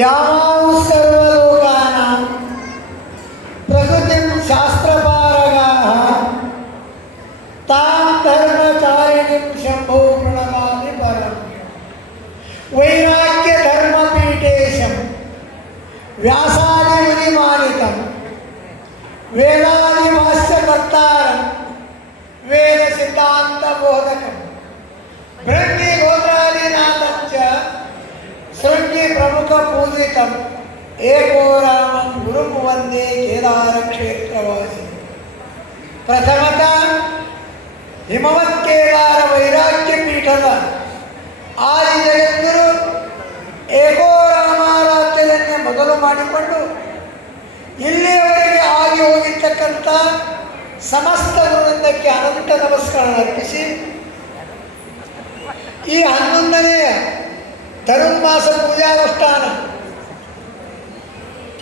ಯಾಮಾಂ ಸರ್ವಲೋಕಾನಾಂ ಪ್ರಕೃತಿಂ ಶಾಸ್ತ್ರಪಾರಗಾಃ ತಾಂ ಧರ್ಮಚಾರಿಣಿಂ ಶಂಭೋ ಪ್ರಣಮಾಮಿ ಪರಂ ವೈರಾಗ್ಯ ಧರ್ಮಪೀಠೇಶಂ ವ್ಯಾಸಾದಿ ಮುನಿಮಾನಿತಂ ವೇದಾದಿ ಭಾಷ್ಯಕರ್ತಾರಂ ವೇದ ಸಿದ್ಧಾಂತ ಬೋಧಕಂ ಬ್ರಹ್ಮಿ ಗೋತ್ರಾದಿನಾಥಂ ಚ ಶೃಂಗಿ ಪ್ರಮುಖ ಪೂಜಿತಂ ಏಕೋ ರಾಮಂ ಗುರುಂ ವಂದೇ ಕೇದಾರ ಕ್ಷೇತ್ರವಾಸಿ. ಪ್ರಥಮತಃ ಹಿಮವತ್ ಕೇದಾರ ವೈರಾಗ್ಯ ಪೀಠದ ಆದಿ ಜಗದ್ಗುರು ಏಕೋ ರಾಮಾರಾಧ್ಯದನ್ನೇ ಮೊದಲು ಮಾಡಿಕೊಂಡು ಇಲ್ಲಿಯವರೆಗೆ ಆಗಿ ಹೋಗಿರ್ತಕ್ಕಂಥ ಸಮಸ್ತ ವೃಂದಕ್ಕೆ ಅನಂತ ನಮಸ್ಕಾರ ಅರ್ಪಿಸಿ ಈ 11ನೇ ಧನುರ್ಮಾಸ ಪೂಜಾನುಷ್ಠಾನ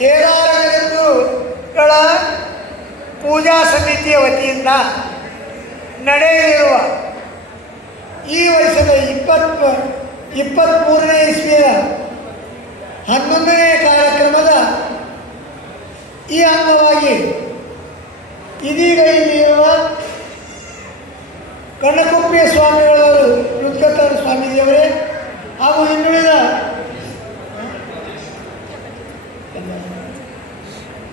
ಕೇದಾರ ಜಗದ್ಗುರುಗಳ ಪೂಜಾ ಸಮಿತಿಯ ವತಿಯಿಂದ ನಡೆಯಲಿರುವ ಈ ವರ್ಷದ 23ನೇ ಇಸ್ವಿಯ 11ನೇ ಕಾರ್ಯಕ್ರಮದ ಈ ಅಂಗವಾಗಿ ಇದೀಗ ಇಲ್ಲಿರುವ ಕಣ್ಣಕುಪ್ಪಿಯ ಸ್ವಾಮಿಗಳವರು ರುದ್ರಕರ ಸ್ವಾಮೀಜಿಯವರೇ ಹಾಗೂ ಇನ್ನುಳಿದ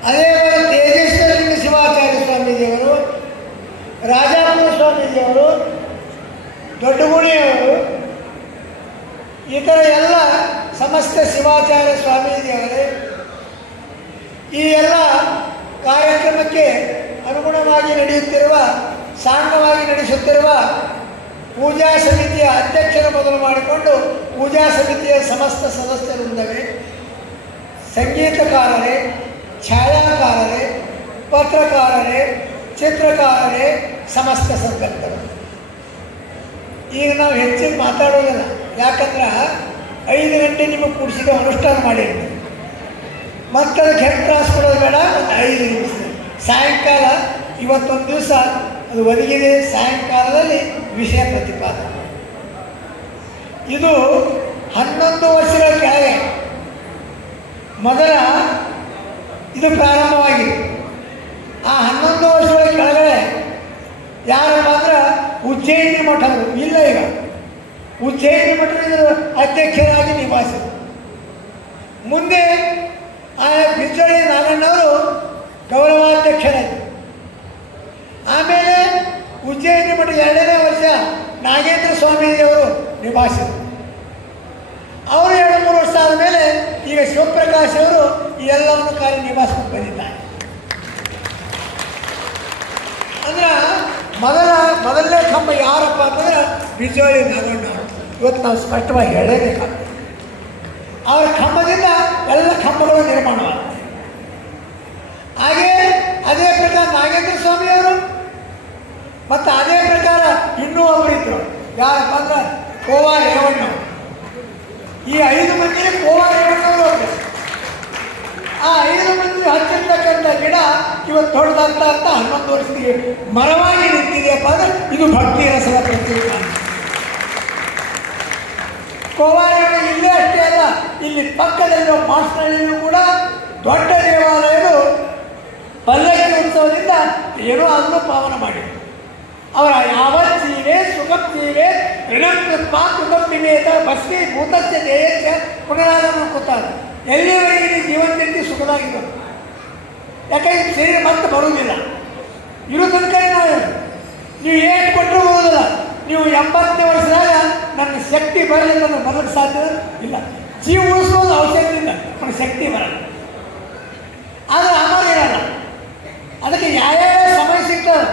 ಅದೇ ತೇಜೇಶ್ವರ ಶಿವಾಚಾರ್ಯ ಸ್ವಾಮೀಜಿಯವರು, ರಾಜಾಪುರ ಸ್ವಾಮೀಜಿಯವರು, ದೊಡ್ಡಗುಣಿಯವರು, ಇತರ ಎಲ್ಲ ಸಮಸ್ತ ಶಿವಾಚಾರ್ಯ ಸ್ವಾಮೀಜಿಯವರೇ, ಈ ಎಲ್ಲ ಕಾರ್ಯಕ್ರಮಕ್ಕೆ ಅನುಗುಣವಾಗಿ ನಡೆಯುತ್ತಿರುವ ಸಾಂಗವಾಗಿ ನಡೆಸುತ್ತಿರುವ ಪೂಜಾ ಸಮಿತಿಯ ಅಧ್ಯಕ್ಷರ ಮೊದಲು ಮಾಡಿಕೊಂಡು ಪೂಜಾ ಸಮಿತಿಯ ಸಮಸ್ತ ಸದಸ್ಯರುಂದವೇ, ಸಂಗೀತಕಾರರೇ, ಛಾಯಾಕಾರರೇ, ಪತ್ರಕಾರರೇ, ಚಿತ್ರಕಾರರೇ, ಸಮಸ್ತ ಸಂಗತರು. ಈಗ ನಾವು ಹೆಚ್ಚಿನ ಮಾತಾಡೋದಿಲ್ಲ, ಯಾಕಂದ್ರೆ 5 ಗಂಟೆ ನಿಮಗೆ ಕೂಡಿಸಿದ ಅನುಷ್ಠಾನ ಮಾಡಿರ್ತೀವಿ. ಮಕ್ಕಳಿಗೆ ಹೆಡ್ ಕ್ರಾಸ್ ಕೊಡೋದು ಬೇಡ. 5 ನಿಮಿಷ ಸಾಯಂಕಾಲ ಇವತ್ತೊಂದು ದಿವಸ ಅದು ಒದಗಿದೆ. ಸಾಯಂಕಾಲದಲ್ಲಿ ವಿಷಯ ಪ್ರತಿಪಾದನೆ. ಇದು 11 ವರ್ಷಗಳ ಕೆಳಗೆ ಮೊದಲ ಇದು ಪ್ರಾರಂಭವಾಗಿದೆ. ಆ 11 ವರ್ಷಗಳ ಕೆಳಗಡೆ ಯಾರಪ್ಪ ಅಂದ್ರೆ ಉಜ್ಜಯಿನಿ ಮಠರು ಇಲ್ಲ. ಈಗ ಉಜ್ಜಯಿನಿ ಮಠದ ಅಧ್ಯಕ್ಷರಾಗಿ ನಿಭಾಯಿಸಿದರು. ಮುಂದೆ ಆ ಬಿಜ್ಜಳಿ ನಾಗಣ್ಣವರು ಗೌರವಾಧ್ಯಕ್ಷರಾದರು. ಆಮೇಲೆ ಉಜ್ಜಯಿನಿ ಮಠ 2ನೇ ವರ್ಷ ನಾಗೇಂದ್ರ ಸ್ವಾಮೀಜಿಯವರು ನಿಭಾಯಿಸಿದರು. ಅವರು 2-3 ವರ್ಷ ಆದಮೇಲೆ ಈಗ ಶಿವಪ್ರಕಾಶ್ ಅವರು ಈ ಎಲ್ಲವನ್ನು ಕಾರ್ಯ ನಿಭಾಯಿಸ್ಕೊಂಡು ಬಂದಿದ್ದಾರೆ. ಅಂದ್ರೆ ಮೊದಲನೇ ಕಂಬ ಯಾರಪ್ಪ ಅಂತಂದ್ರೆ ಬಿಜ್ಜಳಿ ನಾಗಣ್ಣವರು. ಇವತ್ತು ನಾವು ಸ್ಪಷ್ಟವಾಗಿ ಹೇಳಲೇಬೇಕಾಗ್ತದೆ. ಅವರ ಕಂಬದಿಂದ ಎಲ್ಲ ಕಂಬಗಳು ನಿರ್ಮಾಣವಾಗ್ತದೆ. ಹಾಗೆ ಅದೇ ಪ್ರಕಾರ ನಾಗೇಂದ್ರ ಸ್ವಾಮಿಯವರು ಮತ್ತು ಅದೇ ಪ್ರಕಾರ ಇನ್ನೂ ಒಬ್ಬರಿದ್ದರು. ಯಾರಪ್ಪ ಅಂದ್ರೆ ಕೋವಾ ರೇವಣ್ಣವರು. ಈ 5 ಮಂದಿ ಕೋವಾ ರೇವಣ್ಣವರು ಹೋಗ್ತಾರೆ. ಆ 5 ಮಂದಿ ಹಚ್ಚಿರ್ತಕ್ಕಂಥ ಗಿಡ ಇವತ್ತು ದೊಡ್ಡದಾಗ್ತಾ ಅಂತ 11 ವರ್ಷಕ್ಕೆ ಮರವಾಗಿ ನಿಂತಿದೆಯಪ್ಪ ಅಂದ್ರೆ ಇದು ಭಕ್ತಿ ರಸದ ಪ್ರತೀಕ. ಕೋವಾ ರೇವಣ್ಣ ಇಲ್ಲೇ ಅಷ್ಟೇ ಅಲ್ಲ, ಇಲ್ಲಿ ಪಕ್ಕದಲ್ಲಿರೋ ಮಾಸ್ನಳ್ಳಿಯೂ ಕೂಡ ದೊಡ್ಡ ದೇವಾಲಯಗಳು ಪಲ್ಲಕ್ಕಿ ಉತ್ಸವದಿಂದ ಏನೋ ಅದನ್ನು ಪಾವನ ಮಾಡಿದರು. ಅವರ ಯಾವತ್ತೀವೆ ಸುಖಪ್ತೀವೆ ಋಣಕೃತ್ಮಾಕೃತಪ್ಪಿವೇತ ಭಸ್ಮಿ ಭೂತಸ್ಯ ದೇಯಸ್ಯ ಪುನರಾಗಮನ ಕೂತಾರೆ. ಎಲ್ಲಿವರೆಗೆ ನೀವು ಜೀವನದಲ್ಲಿ ಸುಖದಾಗಿದ್ದರು. ಯಾಕಂದ್ರೆ ಶರೀರ ಮತ್ತೆ ಬರುವುದಿಲ್ಲ. ಇರೋ ತನಕ ನೀವು ಏಟು ಕೊಟ್ಟರು ಬರುವುದಿಲ್ಲ. ನೀವು 80ನೇ ವರ್ಷದಾಗ ನನ್ನ ಶಕ್ತಿ ಬರಲಿ ನನ್ನ ಬರಲಿಕ್ಕೆ ಸಾಧ್ಯ ಇಲ್ಲ. ಜೀವ ಉಳಿಸ್ಬೋದು ಔಷಧಿಯಿಂದ, ನನ್ನ ಶಕ್ತಿ ಬರಲ್ಲ. ಆದರೆ ಆಮೇಲೆ ಇರಲ್ಲ. ಅದಕ್ಕೆ ಯಾವ್ಯಾವ ಸಮಯ ಸಿಗ್ತದೆ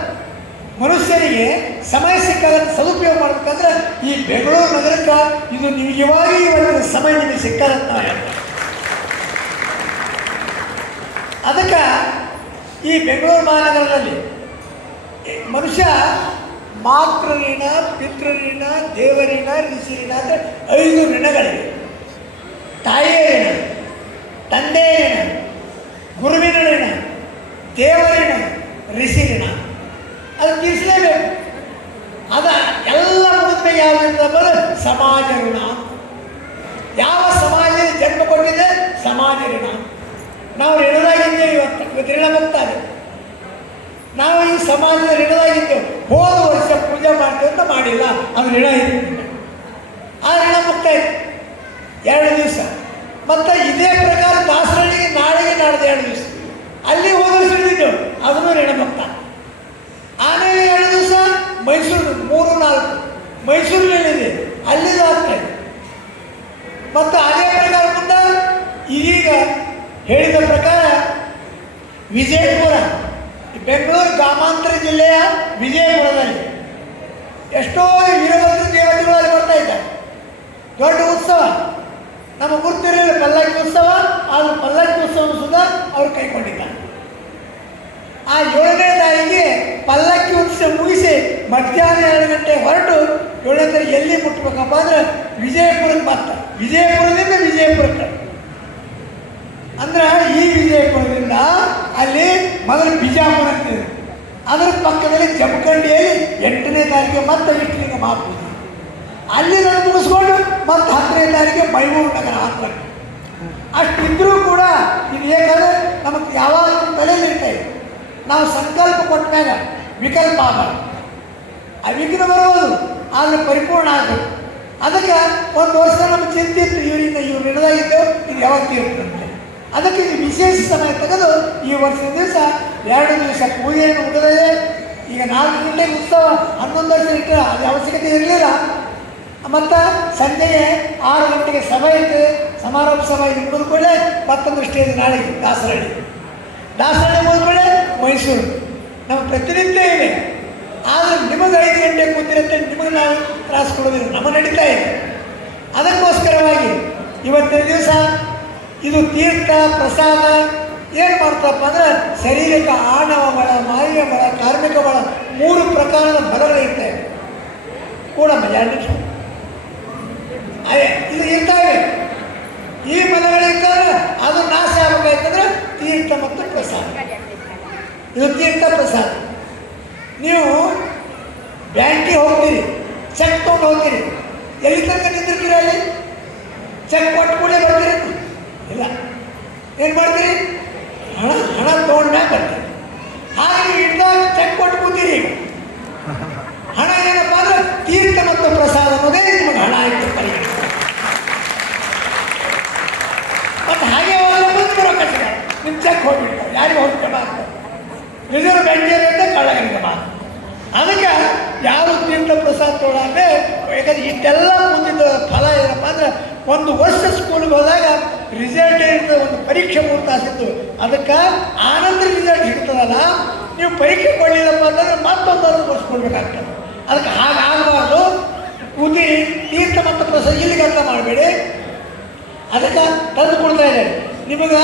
ಮನುಷ್ಯನಿಗೆ ಸಮಯ ಸಿಕ್ಕಾಗ ಸದುಪಯೋಗ ಮಾಡಬೇಕಂದ್ರೆ ಈ ಬೆಂಗಳೂರು ನಗರಕ್ಕೆ ಇದು ನಿಜವಾಗಿ ಇವತ್ತಿನ ಸಮಯ ನಿಮಗೆ ಸಿಕ್ಕದಂತ. ಅದಕ್ಕೆ ಈ ಬೆಂಗಳೂರು ಮಹಾನಗರದಲ್ಲಿ ಮನುಷ್ಯ ಮಾತೃಋಣ, ಪಿತೃಋಣ, ದೇವರಿಣ, ಋಷಿಋಣ ಅಂದರೆ 5 ಋಣಗಳಿವೆ. ತಾಯಿಯ ಋಣ, ತಂದೆಯ ಋಣ, ಗುರುವಿನ ಋಣ, ದೇವರಿಣ, ಋಷಿಋಣ. ಅದು ತೀರಿಸಲೇಬೇಕು. ಅದ ಎಲ್ಲ ಮುಗಿದ ಯಾವುದರಿಂದ ಬರೋ ಸಮಾಜ ಋಣ. ಯಾವ ಸಮಾಜ ಜನ್ಮ ಕೊಟ್ಟಿದೆ ಸಮಾಜ ಋಣ. ನಾವು ಋಣದಾಗಿದ್ದೇವೆ. ಇವತ್ತು ಋಣ ಮುಕ್ತಾರೆ. ನಾವು ಈ ಸಮಾಜದ ಋಣದಾಗಿದ್ದೇವೆ. ಹೋದ ವರ್ಷ ಪೂಜೆ ಮಾಡ್ತೀವಿ ಅಂತ ಮಾಡಿಲ್ಲ, ಅದು ಋಣ ಇದೆ. ಆ ಋಣ ಮುಕ್ತ ಇತ್ತು 2 ದಿವಸ. ಮತ್ತು ಇದೇ ಪ್ರಕಾರ ದಾಸರಳ್ಳಿಗೆ ನಾಳೆಗೆ ನಾಡ್ದು 2 ದಿವಸ ಅಲ್ಲಿ ಹೋದ ವರ್ಷ ಹಿಡಿದಿದ್ದೆವು, ಅದನ್ನು ಋಣ ಮುಕ್ತ. ಆಮೇಲೆ 2 ದಿವಸ ಮೈಸೂರು 3-4 ಮೈಸೂರಿನಲ್ಲಿದೆ, ಅಲ್ಲಿದು ಆಗ್ತಾಯಿದೆ. ಮತ್ತು ಅದೇ ಪ್ರಕಾರ ಮುಂದೆ ಇದೀಗ ಹೇಳಿದ ಪ್ರಕಾರ ವಿಜಯಪುರ, ಬೆಂಗಳೂರು ಗ್ರಾಮಾಂತರ ಜಿಲ್ಲೆಯ ವಿಜಯಪುರದಲ್ಲಿ ಎಷ್ಟೋ ವೀರಭದ್ರ ದೇವತೆಗಳು ಅಲ್ಲಿ ಬರ್ತಾ ಇದ್ದಾರೆ. ದೊಡ್ಡ ಉತ್ಸವ, ನಮ್ಮ ಗುರುತಿರಲಿಲ್ಲ ಪಲ್ಲಕ್ಕಿ ಉತ್ಸವ. ಆದರೂ ಪಲ್ಲಕ್ಕಿ ಉತ್ಸವ ಸುಧಾ ಅವರು ಕೈಗೊಂಡಿದ್ದಾರೆ. ಆ 7ನೇ ತಾರೀಕಿಗೆ ಪಲ್ಲಕ್ಕಿ ಉತ್ಸವ ಮುಗಿಸಿ ಮಧ್ಯಾಹ್ನ 2 ಗಂಟೆ ಹೊರಟು 7ನೇ ತಾರೀಕು ಎಲ್ಲಿ ಮುಟ್ಬೇಕಪ್ಪ ಅಂದ್ರೆ ವಿಜಯಪುರಕ್ಕೆ ಬರ್ತಾರೆ. ವಿಜಯಪುರದಿಂದ ವಿಜಯಪುರಕ್ಕೆ ಅಂದ್ರೆ ಈ ವಿಜಯಪುರದಿಂದ ಅಲ್ಲಿ ಮೊದಲು ಬಿಜಾಪುರ ಅಂತಿದೆ, ಅದರ ಪಕ್ಕದಲ್ಲಿ ಜಮಖಂಡಿಯಲ್ಲಿ 8ನೇ ತಾರೀಕಿಗೆ ಮತ್ತೆ ವಿಷ್ಣುಲಿಂಗ ಮಹಾಪೂಜೆ. ಅಲ್ಲಿ ನಾನು ಮುಗಿಸ್ಕೊಂಡು ಮತ್ತೆ 10ನೇ ತಾರೀಕಿಗೆ ಮೈಸೂರು ನಗರ ಹಾಕ್ತಾರೆ. ಅಷ್ಟಿದ್ರೂ ಕೂಡ ಇದು ಹೇಗಾದ್ರೆ ನಮಗೆ ಯಾವಾಗ ತಲೆಯಲ್ಲಿ ಇರ್ತಾಯಿದೆ. ನಾವು ಸಂಕಲ್ಪ ಕೊಟ್ಟ ಮ್ಯಾಗ ವಿಕಲ್ಪ ಆಗಲ್ಲ. ಆ ವಿಘ್ನ ಬರೋದು ಆದರೆ ಪರಿಪೂರ್ಣ ಆಗಬೇಕು. ಅದಕ್ಕೆ 1 ವರ್ಷ ನಮ್ಗೆ ಚಿಂತೆ ಇತ್ತು, ಇವರಿಂದ ಇವ್ರು ಹಿಡಿದಾಗಿದ್ದೆವು, ಇದು ಯಾವಾಗ ತೀರ್ತಂತೆ. ಅದಕ್ಕೆ ಇದು ವಿಶೇಷ ಸಮಯ ತೆಗೆದು ಈ ವರ್ಷದ ದಿವಸ 2 ದಿವಸ ಪೂಜೆಯನ್ನು ಮುಗಿದಿದೆ. ಈಗ 4 ಗಂಟೆಗೆ ಉತ್ಸವ, 11 ವರ್ಷ ಇಟ್ಟರೆ ಅದು ಅವಶ್ಯಕತೆ ಇರಲಿಲ್ಲ. ಮತ್ತು ಸಂಜೆಗೆ 6 ಗಂಟೆಗೆ ಸಭೆ ಇತ್ತು, ಸಮಾರೋಪ ಸಭೆ ಮುಗಿದುಕೊಳ್ಳೆ ಮತ್ತೊಂದು ಸ್ಟೇಜ್ ನಾಳೆಗೆ ದಾಸರಳ್ಳಿ ಮುಗಿದುಕೊಳ್ಳೆ ಮೈಸೂರು. ನಮ್ಮ ಪ್ರತಿನಿತ್ಯ ಇವೆ. ಆದರೆ ನಿಮಗೆ 5 ಗಂಟೆ ಕೂತಿರುತ್ತೆ, ನಿಮಗೆ ನಾವು ತ್ರಾಸು ಕೊಡೋದಿಲ್ಲ, ನಮ್ಮ ನಡೀತಾ ಇದೆ. ಅದಕ್ಕೋಸ್ಕರವಾಗಿ ಇವತ್ತಿನ ದಿವಸ ಇದು ತೀರ್ಥ ಪ್ರಸಾದ ಏನು ಮಾಡ್ತಪ್ಪ ಅಂದರೆ ಶರೀರಕ್ಕೆ ಆಣವ ಬಳ, ಮಾಯ ಬಳ, ಕಾರ್ಮಿಕ ಬಳ 3 ಪ್ರಕಾರದ ಬಲಗಳಿರ್ತವೆ ಕೂಡ. ಅದೇ ಇದು ಇರ್ತವೆ. ಈ ಬಲಗಳಿರ್ತಾರೆ, ಅದು ನಾಶ ಆಗಬೇಕಾಯ್ತಂದ್ರೆ ತೀರ್ಥ ಮತ್ತು ಪ್ರಸಾದ. ಇದು ತೀರ್ಥ ಪ್ರಸಾದ. ನೀವು ಬ್ಯಾಂಕಿಗೆ ಹೋಗ್ತೀರಿ, ಚೆಕ್ ತೊಗೊಂಡು ಹೋಗ್ತೀರಿ, ಎಲ್ಲಿ ತನಕ ನಿಂತಿರ್ತೀರಿ? ಅಲ್ಲಿ ಚೆಕ್ ಕೊಟ್ಟು ಕೂಡ ಬರ್ತೀರಿ? ಇಲ್ಲ, ಏನು ಮಾಡ್ತೀರಿ? ಹಣ ತೊಗೊಂಡ್ಮ್ಯಾಗ ಬರ್ತೀರಿ. ಹಾಗೆ ಹಿಡ್ದಾಗ ಚೆಕ್ ಕೊಟ್ಟು ಕೂತೀರಿ. ಹಣ ಏನಪ್ಪ ಅಂದ್ರೆ ತೀರ್ಥ ಮತ್ತು ಪ್ರಸಾದ ಅನ್ನೋದೇ ನಿಮಗೆ ಹಣ ಆಯ್ತು ಪರಿಗಣಿಸಿ. ಮತ್ತು ಹಾಗೆ ಹೋದ್ರೆ ಮುಂದೆ ಬರೋ ಕಷ್ಟ ನಿಮ್ಮ ಚೆಕ್ ಹೋಗ್ಬಿಡ್ತಾರೆ, ಯಾರಿಗೆ ಹೋಗಿ ಜಮಾ ಆಗ್ತದೆ. ರಿಸರ್ವ್ ಬ್ಯಾಂಕಿಯಲ್ಲಿಂದ ಕಳ್ಳಗರಿಗೆ ಮಾತು. ಅದಕ್ಕೆ ಯಾರು ತೀರ್ಥ ಪ್ರಸಾದ ತೊಗೊಳ್ಳಂದ್ರೆ, ಯಾಕಂದ್ರೆ ಇಷ್ಟೆಲ್ಲ ಮುಂದಿದ್ದ ಫಲ ಏನಪ್ಪ ಅಂದ್ರೆ 1 ವರ್ಷ ಸ್ಕೂಲಿಗೆ ಹೋದಾಗ ರಿಸಲ್ಟ್ ಇರ್ತದೆ. ಒಂದು ಪರೀಕ್ಷೆ 3 ತಾಸಿತ್ತು, ಅದಕ್ಕೆ ಆನಂತರ ರಿಸಲ್ಟ್ ಸಿಗ್ತದಲ್ಲ. ನೀವು ಪರೀಕ್ಷೆ ಕೊಡಲಿಲ್ಲಪ್ಪ ಅಂತಂದ್ರೆ ಮತ್ತೊಂದು ವರ್ಷ ಕೊಡ್ಬೇಕಾಗ್ತದೆ. ಅದಕ್ಕೆ ಹಾಗಾಗಬಾರ್ದು. ಕೂತಿ ತೀರ್ಥ ಮತ್ತು ಪ್ರಸಾದ ಇಲ್ಲಿಗೆ ಅರ್ಥ ಮಾಡಬೇಡಿ. ಅದಕ್ಕೆ ತಂದು ಕೊಡ್ತಾ ಇದ್ದಾರೆ. ನಿಮಗೆ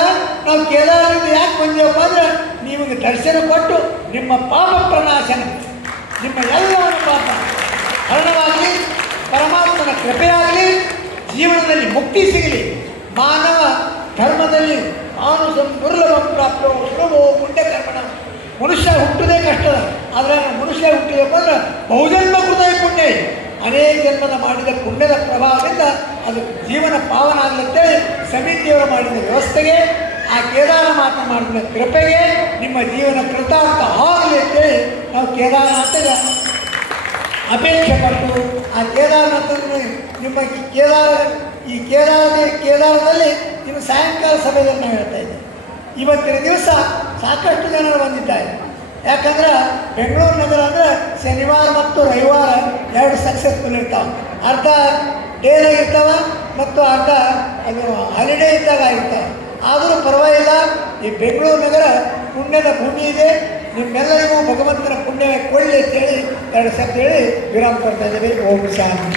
ನಾವು ಕೇದಾರದಿಂದ ಯಾಕೆ ಬಂದೇವಪ್ಪ ಅಂದ್ರೆ ನಿಮಗೆ ದರ್ಶನ ಕೊಟ್ಟು ನಿಮ್ಮ ಪಾಪ ಪ್ರಣಾಶನ, ನಿಮ್ಮ ಎಲ್ಲವನ್ನು ಪಾಪ ಹರಣವಾಗಲಿ, ಪರಮಾತ್ಮನ ಕೃಪೆಯಾಗಲಿ, ಜೀವನದಲ್ಲಿ ಮುಕ್ತಿ ಸಿಗಲಿ. ಮಾನವ ಧರ್ಮದಲ್ಲಿ ಮಾನುಷಂ ದುರ್ಲಭಂ ಪ್ರಾಪ್ತೋ ಸುಲಭೋ ಪುಣ್ಯ ಕರ್ಮಣ. ಮನುಷ್ಯ ಹುಟ್ಟುವುದೇ ಕಷ್ಟದ, ಆದರೆ ಮನುಷ್ಯ ಹುಟ್ಟಿದಪ್ಪ ಅಂದ್ರೆ ಬಹುಜನ್ಮ ಕೃತಯ ಪುಣ್ಯ, ಅನೇಕ ಜನ್ಮದ ಮಾಡಿದ ಪುಣ್ಯದ ಪ್ರಭಾವದಿಂದ ಅದು ಜೀವನ ಪಾವನ ಆಗಲಂತೇಳಿ ಸಮಿತಿಯವರು ಮಾಡಿದ ವ್ಯವಸ್ಥೆಗೆ, ಆ ಕೇದಾರನಾಥ ಮಾಡಿದ ಕೃಪೆಗೆ ನಿಮ್ಮ ಜೀವನ ಕೃತಾರ್ಥ ಆಗಲಿ ಅಂತೇಳಿ ನಾವು ಕೇದಾರನಾಥಗೆ ಅಪೇಕ್ಷೆ ಪಟ್ಟು ಆ ಕೇದಾರನಾಥನ ನಿಮ್ಮ ಕೇದಾರದಲ್ಲಿ ನಿಮ್ಮ ಸಾಯಂಕಾಲ ಸಭೆಯನ್ನು ನಾವು ಹೇಳ್ತಾ ಇದ್ದೇವೆ. ಇವತ್ತಿನ ದಿವಸ ಸಾಕಷ್ಟು ಜನರು ಬಂದಿದ್ದಾರೆ. ಯಾಕಂದ್ರೆ ಬೆಂಗಳೂರು ನಗರ ಅಂದರೆ ಶನಿವಾರ ಮತ್ತು ರವಿವಾರ 2 ಸಕ್ಸಸ್ಫುಲ್ ಇರ್ತಾವೆ. ಅರ್ಧ ಡೇದಾಗ ಇರ್ತಾವೆ ಮತ್ತು ಅರ್ಧ ಅದು ಹಾಲಿಡೇ ಇದ್ದಾಗ ಇರ್ತಾವೆ. ಆದರೂ ಪರವಾಗಿಲ್ಲ, ಈ ಬೆಂಗಳೂರು ನಗರ ಪುಣ್ಯದ ಭೂಮಿ ಇದೆ. ನಿಮ್ಮೆಲ್ಲರಿಗೂ ಭಗವಂತನ ಪುಣ್ಯ ಕೊಳ್ಳಿ ಅಂತೇಳಿ 2 ಸತಿ ಹೇಳಿ ವಿರಾಮ ಕೊಡ್ತಾ ಇದ್ದೇವೆ. ಓಂ ಶಾಂತಿ.